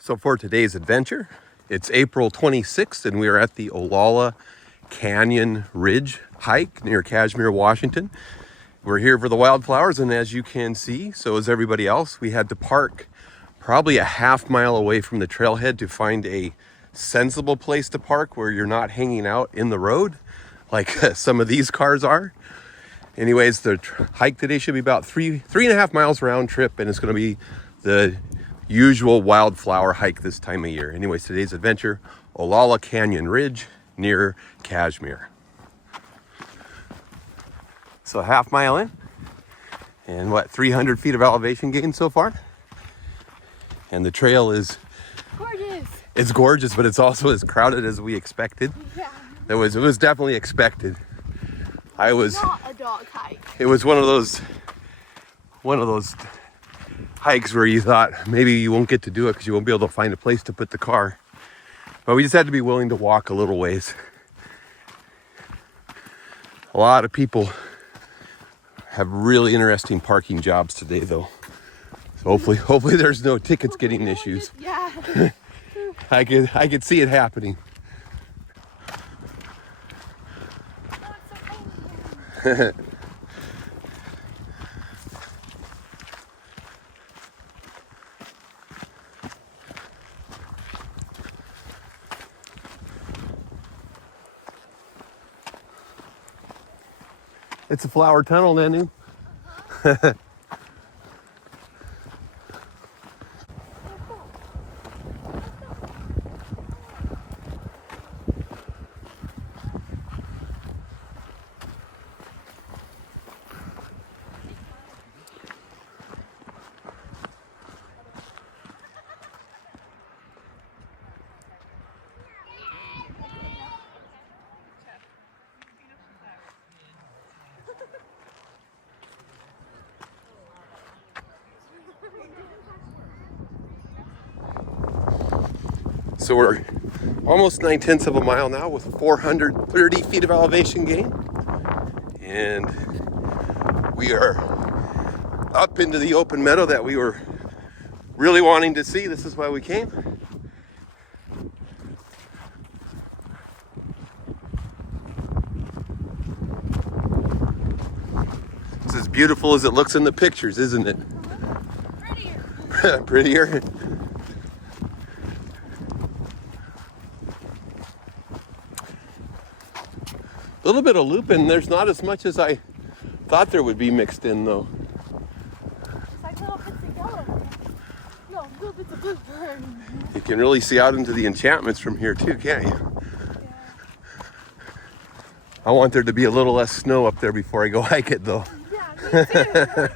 So for today's adventure, it's April 26th and we are at the Olalla Canyon Ridge hike near Cashmere, Washington. We're here for the wildflowers, and as you can see, so is everybody else, we had to park probably a half-mile away from the trailhead to find a sensible place to park where you're not hanging out in the road like some of these cars are. Anyways, the hike today should be about three and a half miles round trip, and it's going to be the usual wildflower hike this time of year. Anyways, today's adventure, Olalla Canyon Ridge near Cashmere. So a half mile in, and 300 feet of elevation gain so far. And the trail is gorgeous. It's gorgeous, but it's also as crowded as we expected. Yeah. It was definitely expected. Not a dog hike. It was one of those hikes where you thought maybe you won't get to do it because you won't be able to find a place to put the car. But we just had to be willing to walk a little ways. A lot of people have really interesting parking jobs today, though. So hopefully there's no tickets getting issues. Yeah. I could see it happening. It's a flower tunnel, Nanu. So we're almost 9/10 of a mile now with 430 feet of elevation gain. And we are up into the open meadow that we were really wanting to see. This is why we came. It's as beautiful as it looks in the pictures, isn't it? Prettier. Prettier. A little bit of looping. There's not as much as I thought there would be mixed in, though. It's like little bits of yellow. No, little bits of blue. You can really see out into the enchantments from here too, can't you? Yeah. I want there to be a little less snow up there before I go hike it, though. Yeah, me too.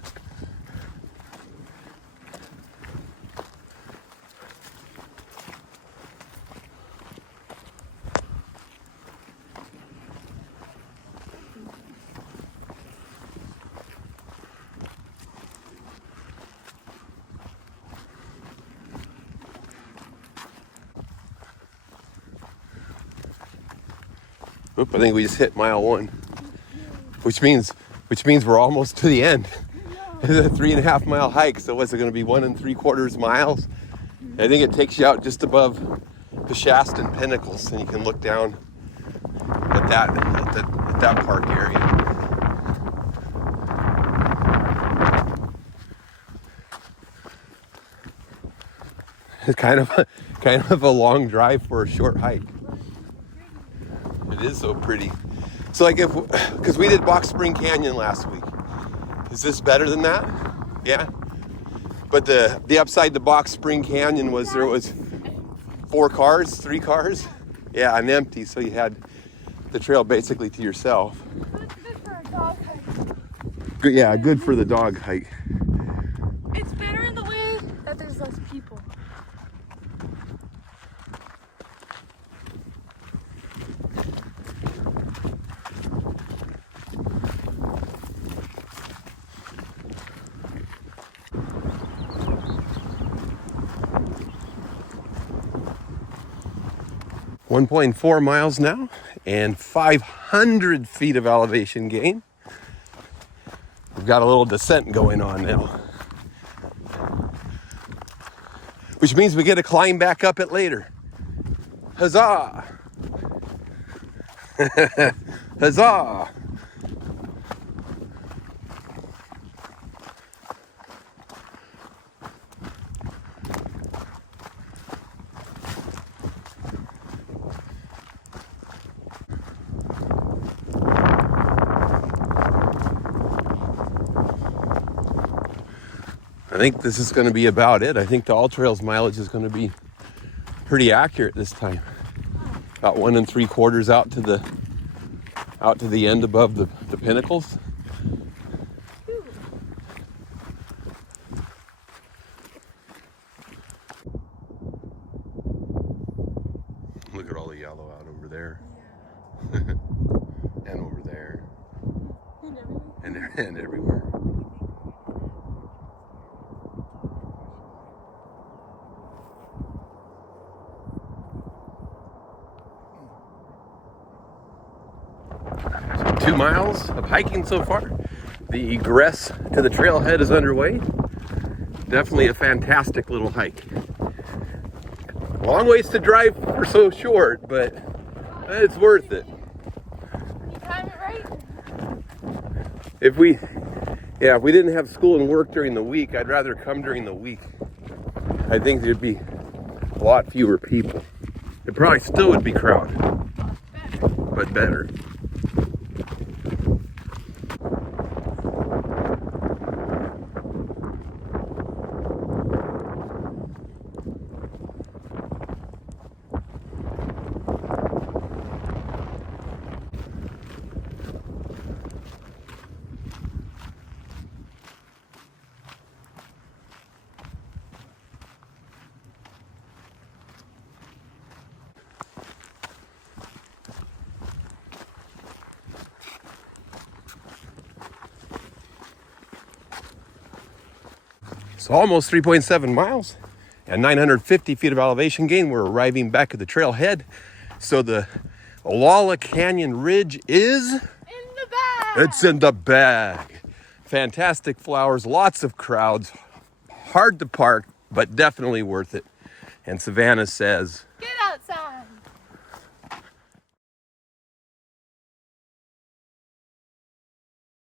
'Oop, I think we just hit mile 1, which means we're almost to the end. It's a 3.5 mile hike. So what's it going to be, 1 3/4 miles? I think it takes you out just above the Shasta Pinnacles, and you can look down at that park area. It's kind of a long drive for a short hike. It is so pretty. So because we did Box Spring Canyon last week. Is this better than that? Yeah. But the upside to Box Spring Canyon was there was 3 cars. Yeah, and empty, so you had the trail basically to yourself. But it's good for a dog hike. Good, yeah, good for the dog hike. It's better in the way that there's less people. .4 miles now and 500 feet of elevation gain. We've got a little descent going on now. which means we get to climb back up it later. Huzzah! Huzzah! I think this is going to be about it. I think the All Trails mileage is going to be pretty accurate this time. About 1 3/4 out to the end above the pinnacles. Look at all the yellow out over there. And over there. And everywhere. So 2 miles of hiking so far. The egress to the trailhead is underway. Definitely a fantastic little hike. Long ways to drive for so short, but it's worth it. You time it right? If we didn't have school and work during the week, I'd rather come during the week. I think there'd be a lot fewer people. It probably still would be crowded, but better. So almost 3.7 miles and 950 feet of elevation gain. We're arriving back at the trailhead. So the Olalla Canyon Ridge is... In the bag! It's in the bag. Fantastic flowers, lots of crowds. Hard to park, but definitely worth it. And Savannah says... Get